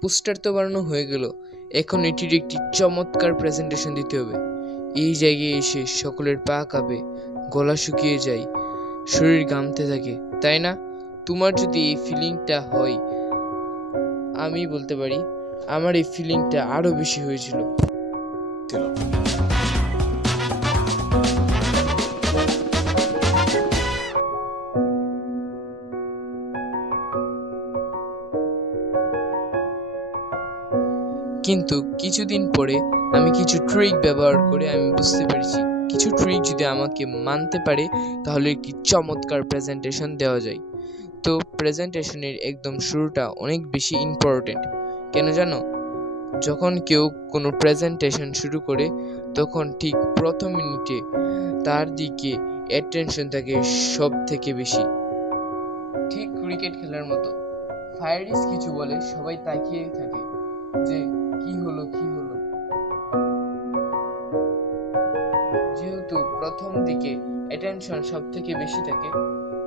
Poster তো বানানো হয়ে গেল, এখন এটির একটি চমৎকার প্রেজেন্টেশন দিতে হবে। এই জায়গায় এসে সকলের পা কাঁপে, গলা শুকিয়ে যায়, শরীর ঘামতে থাকে, তাই না? তোমার যদি এই ফিলিংটা হয়, আমি বলতে পারি আমার এই ফিলিংটা আরো বেশি হয়েছিল। কিন্তু কিছুদিন পরে আমি কিছু ট্রিক ব্যবহার করে আমি বুঝতে পেরেছি, কিছু ট্রিক যদি আমাকে মানতে পারে তাহলে একটি চমৎকার প্রেজেন্টেশন দেওয়া যায়। তো প্রেজেন্টেশনের একদম শুরুটা অনেক বেশি ইম্পর্টেন্ট। কেন জানো? যখন কেউ কোনো প্রেজেন্টেশন শুরু করে তখন ঠিক প্রথম মিনিটে তার দিকে অ্যাটেনশন থাকে সব থেকে বেশি। ঠিক ক্রিকেট খেলার মতো, ফায়ারিস কিছু বলে সবাই তাকিয়ে থাকে যে কি হলো কি হলো। যেহেতু প্রথম দিকে অ্যাটেনশন সব থেকে বেশি থাকে,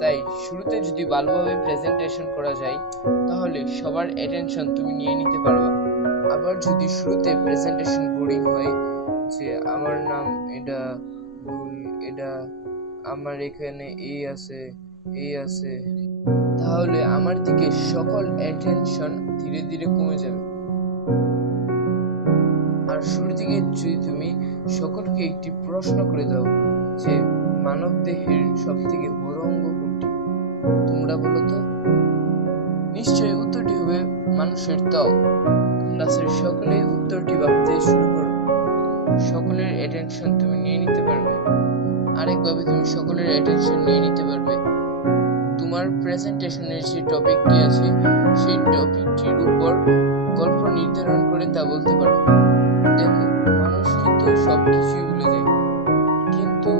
তাই শুরুতে যদি ভালোভাবে প্রেজেন্টেশন করা যায় তাহলে সবার অ্যাটেনশন তুমি নিয়ে নিতে পারবে। আবার যদি শুরুতে প্রেজেন্টেশন বোরিং হয়, যে আমার নাম এটা, এটা আমার এখানে এই আছে, এই আছে, তাহলে আমার দিকে সকল অ্যাটেনশন ধীরে ধীরে কমে যাবে। আর শুরুর দিকে যদি তুমি সকলকে একটি প্রশ্ন করে দাও যে মানব দেহের সব থেকে বড় অঙ্গ কোনটি, তোমরা বলো তো, নিশ্চয়ই উত্তরটি হবে মানুষের ত্বক। ক্লাসের সকলে উত্তরটি ভাবতে শুরু করো, সকলের অ্যাটেনশন তুমি নিয়ে নিতে পারবে। আরেকভাবে তুমি সকলের অ্যাটেনশন নিয়ে নিতে পারবে, তোমার প্রেজেন্টেশনের যে টপিকটি আছে সেই টপিকটির উপর গল্প নির্ধারণ করে তা বলতে পারো। দেখো, মানুষ কিন্তু সবকিছুই ভুলে যায়, কিন্তু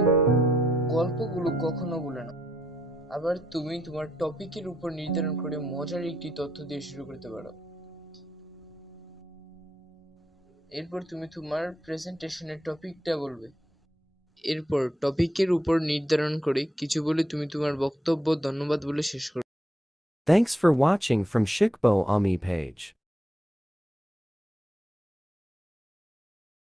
গল্পগুলো কখনো ভুলে না। আবার তুমি তোমার টপিকের উপর নির্ধারণ করে মজার একটি তথ্য দিয়ে শুরু করতে পারো। এরপর তুমি তোমার প্রেজেন্টেশনের টপিকটা বলবে, এরপর টপিকের উপর নির্ধারণ করে কিছু বলে তুমি তোমার বক্তব্য ধন্যবাদ বলে শেষ করবে। Thanks for watching from Shikbo Ami page.